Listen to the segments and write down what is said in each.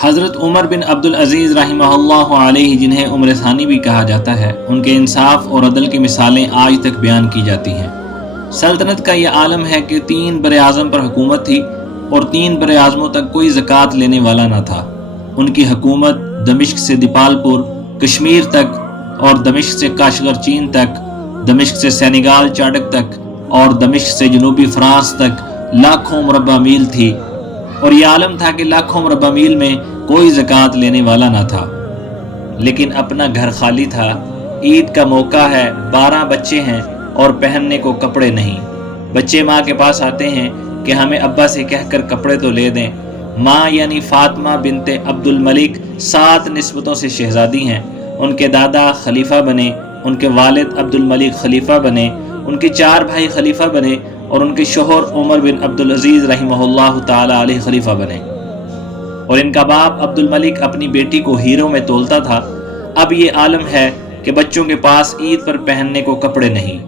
حضرت عمر بن عبدالعزیز رحمہ علیہ، جنہیں عمر ثانی بھی کہا جاتا ہے، ان کے انصاف اور عدل کی مثالیں آج تک بیان کی جاتی ہیں۔ سلطنت کا یہ عالم ہے کہ 3 براعظم پر حکومت تھی اور 3 براعظموں تک کوئی زکوٰۃ لینے والا نہ تھا۔ ان کی حکومت دمشق سے دیپالپور کشمیر تک اور دمشق سے کاشغر چین تک، دمشق سے سینیگال چاڈک تک اور دمشق سے جنوبی فرانس تک لاکھوں مربع میل تھی، اور یہ عالم تھا کہ لاکھوں مربع میل میں کوئی زکوٰۃ لینے والا نہ تھا۔ لیکن اپنا گھر خالی تھا، عید کا موقع ہے، 12 بچے ہیں اور پہننے کو کپڑے نہیں۔ بچے ماں کے پاس آتے ہیں کہ ہمیں ابا سے کہہ کر کپڑے تو لے دیں۔ ماں یعنی فاطمہ بنت عبد الملک 7 نسبتوں سے شہزادی ہیں۔ ان کے دادا خلیفہ بنے، ان کے والد عبد الملک خلیفہ بنے، ان کے 4 بھائی خلیفہ بنے اور ان کے شوہر عمر بن عبدالعزیز رحمہ اللہ تعالی علیہ خلیفہ بنے، اور ان کا باپ عبد الملک اپنی بیٹی کو ہیروں میں تولتا تھا۔ اب یہ عالم ہے کہ بچوں کے پاس عید پر پہننے کو کپڑے نہیں۔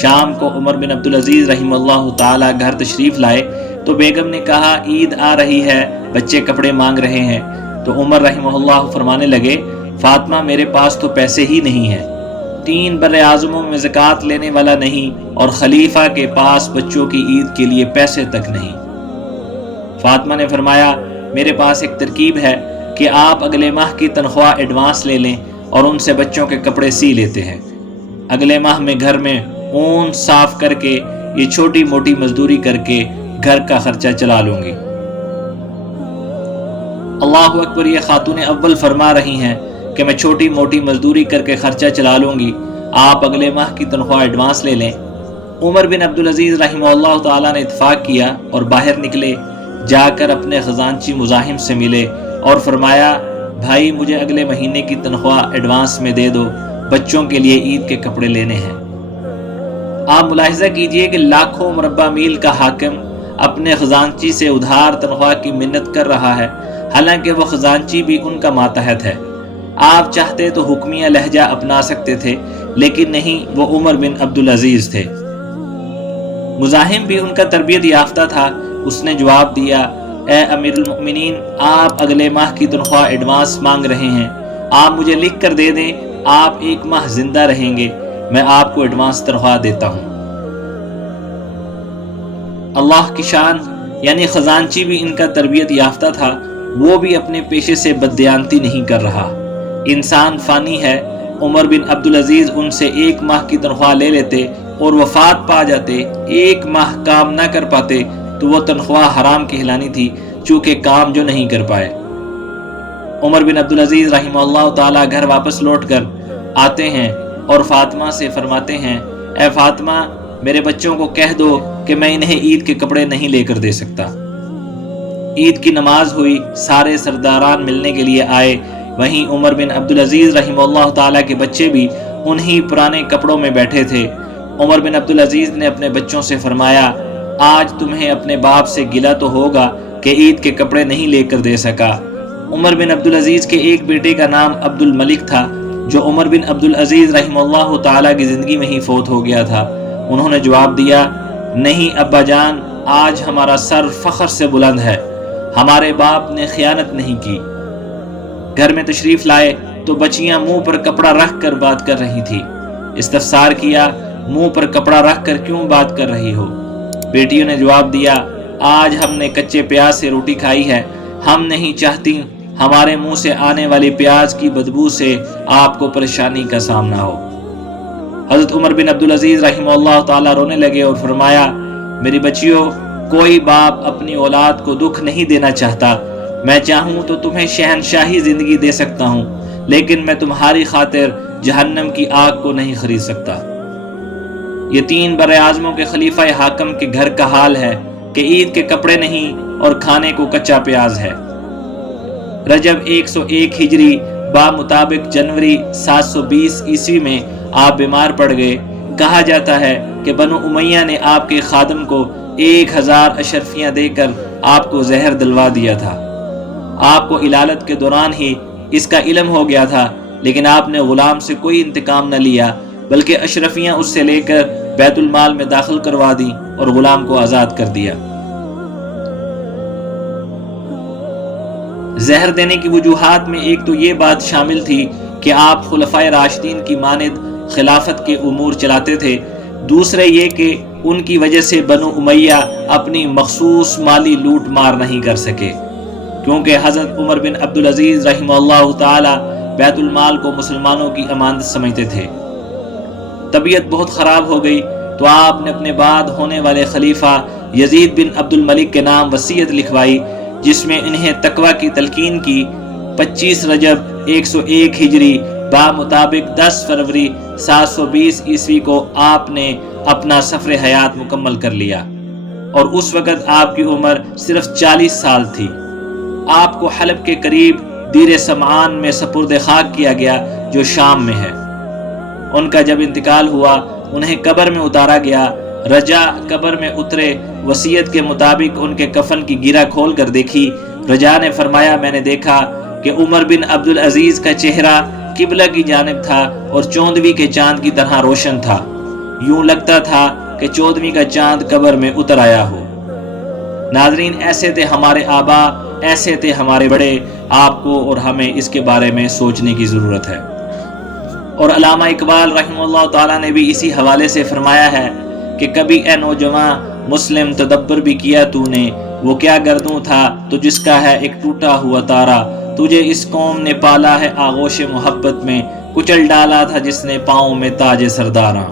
شام کو عمر بن عبدالعزیز رحمہ اللہ تعالی گھر تشریف لائے تو بیگم نے کہا عید آ رہی ہے، بچے کپڑے مانگ رہے ہیں۔ تو عمر رحمہ اللہ فرمانے لگے فاطمہ میرے پاس تو پیسے ہی نہیں ہیں، 3 براعظموں میں زکوٰۃ لینے والا نہیں اور خلیفہ کے پاس بچوں کی عید کے لیے پیسے تک نہیں۔ فاطمہ نے فرمایا میرے پاس ایک ترکیب ہے کہ آپ اگلے ماہ کی تنخواہ ایڈوانس لے لیں اور ان سے بچوں کے کپڑے سی لیتے ہیں۔ اگلے ماہ میں گھر میں اون صاف کر کے یہ چھوٹی موٹی مزدوری کر کے گھر کا خرچہ چلا لوں گی۔ اللہ اکبر، یہ خاتون اول فرما رہی ہیں کہ میں چھوٹی موٹی مزدوری کر کے خرچہ چلا لوں گی، آپ اگلے ماہ کی تنخواہ ایڈوانس لے لیں۔ عمر بن عبدالعزیز رحمہ اللہ تعالیٰ نے اتفاق کیا اور باہر نکلے، جا کر اپنے خزانچی مزاحم سے ملے اور فرمایا بھائی مجھے اگلے مہینے کی تنخواہ ایڈوانس میں دے دو، بچوں کے لیے عید کے کپڑے لینے ہیں۔ آپ ملاحظہ کیجئے کہ لاکھوں مربع میل کا حاکم اپنے خزانچی سے ادھار تنخواہ کی منت کر رہا ہے، حالانکہ وہ خزانچی بھی ان کا ماتحت ہے۔ آپ چاہتے تو حکمیہ لہجہ اپنا سکتے تھے، لیکن نہیں، وہ عمر بن عبدالعزیز تھے۔ مزاحم بھی ان کا تربیت یافتہ تھا۔ اس نے جواب دیا اے امیر المؤمنین، آپ اگلے ماہ کی تنخواہ ایڈوانس مانگ رہے ہیں، آپ مجھے لکھ کر دے دیں، آپ 1 ماہ زندہ رہیں گے، میں آپ کو ایڈوانس تنخواہ دیتا ہوں۔ اللہ کی شان، یعنی خزانچی بھی ان کا تربیت یافتہ تھا، وہ بھی اپنے پیشے سے بددیانتی نہیں کر رہا۔ انسان فانی ہے، عمر بن عبدالعزیز ان سے 1 ماہ کی تنخواہ لے لیتے اور وفات پا جاتے، 1 ماہ کام نہ کر پاتے تو وہ تنخواہ حرام کہلانی تھی، چونکہ کام جو نہیں کر پائے۔ عمر بن عبدالعزیز رحمہ اللہ تعالیٰ گھر واپس لوٹ کر آتے ہیں اور فاطمہ سے فرماتے ہیں اے فاطمہ میرے بچوں کو کہہ دو کہ میں انہیں عید کے کپڑے نہیں لے کر دے سکتا۔ عید کی نماز ہوئی، سارے سرداران ملنے کے لیے آئے، وہیں عمر بن عبدالعزیز رحمہ اللہ تعالیٰ کے بچے بھی انہی پرانے کپڑوں میں بیٹھے تھے۔ عمر بن عبدالعزیز نے اپنے بچوں سے فرمایا آج تمہیں اپنے باپ سے گلہ تو ہوگا کہ عید کے کپڑے نہیں لے کر دے سکا۔ عمر بن عبدالعزیز کے ایک بیٹے کا نام عبد الملک تھا، جو عمر بن عبدالعزیز رحمہ اللہ تعالیٰ کی زندگی میں ہی فوت ہو گیا تھا۔ انہوں نے جواب دیا نہیں ابا جان، آج ہمارا سر فخر سے بلند ہے، ہمارے باپ نے خیانت نہیں کی۔ گھر میں تشریف لائے تو بچیاں منہ پر کپڑا رکھ کر بات کر رہی تھی۔ استفسار کیا منہ پر کپڑا رکھ کر کیوں بات کر رہی ہو؟ بیٹیوں نے جواب دیا آج ہم نے کچے پیاز سے روٹی کھائی ہے، ہم نہیں چاہتی ہمارے منہ سے آنے والی پیاز کی بدبو سے آپ کو پریشانی کا سامنا ہو۔ حضرت عمر بن عبدالعزیز رحمہ اللہ تعالیٰ رونے لگے اور فرمایا میری بچیوں، کوئی باپ اپنی اولاد کو دکھ نہیں دینا چاہتا، میں چاہوں تو تمہیں شہنشاہی زندگی دے سکتا ہوں، لیکن میں تمہاری خاطر جہنم کی آگ کو نہیں خرید سکتا۔ یہ 3 براعظموں کے خلیفہ حاکم کے گھر کا حال ہے کہ عید کے کپڑے نہیں اور کھانے کو کچا پیاز ہے۔ رجب 101 ہجری بامطابق جنوری 720 عیسوی میں آپ بیمار پڑ گئے۔ کہا جاتا ہے کہ بنو امیہ نے آپ کے خادم کو 1000 اشرفیاں دے کر آپ کو زہر دلوا دیا تھا۔ آپ کو علالت کے دوران ہی اس کا علم ہو گیا تھا، لیکن آپ نے غلام سے کوئی انتقام نہ لیا، بلکہ اشرفیاں اس سے لے کر بیت المال میں داخل کروا دیں اور غلام کو آزاد کر دیا۔ زہر دینے کی وجوہات میں ایک تو یہ بات شامل تھی کہ آپ خلفائے راشدین کی مانند خلافت کے امور چلاتے تھے، دوسرے یہ کہ ان کی وجہ سے بنو امیہ اپنی مخصوص مالی لوٹ مار نہیں کر سکے، کیونکہ حضرت عمر بن عبدالعزیز رحمہ اللہ تعالی بیت المال کو مسلمانوں کی امانت سمجھتے تھے۔ طبیعت بہت خراب ہو گئی تو آپ نے اپنے بعد ہونے والے خلیفہ یزید بن عبد الملک کے نام وصیت لکھوائی، جس میں انہیں تقوی کی تلقین کی۔ 25 رجب 101 ہجری بمطابق 10 فروری 720 عیسوی کو آپ نے اپنا سفر حیات مکمل کر لیا، اور اس وقت آپ کی عمر صرف 40 سال تھی۔ آپ کو حلب کے قریب دیر سمعان میں سپرد خاک کیا گیا جو شام میں ہے۔ ان کا جب انتقال ہوا انہیں قبر میں اتارا گیا۔ رجا قبر میں اترے، وصیت کے مطابق ان کے کفن کی گرہ کھول کر دیکھی۔ رجا نے فرمایا، میں نے دیکھا کہ عمر بن عبدالعزیز کا چہرہ قبلہ کی جانب تھا اور 14ویں کے چاند کی طرح روشن تھا، یوں لگتا تھا کہ 14ویں کا چاند قبر میں اتر آیا ہو۔ ناظرین، ایسے تھے ہمارے آبا، ایسے تھے ہمارے بڑے۔ آپ کو اور ہمیں اس کے بارے میں سوچنے کی ضرورت ہے۔ اور علامہ اقبال رحمہ اللہ تعالیٰ نے بھی اسی حوالے سے فرمایا ہے کہ کبھی اے نوجواں مسلم تدبر بھی کیا تو نے، وہ کیا گردوں تھا تو جس کا ہے ایک ٹوٹا ہوا تارا، تجھے اس قوم نے پالا ہے آغوش محبت میں، کچل ڈالا تھا جس نے پاؤں میں تاج سرداراں۔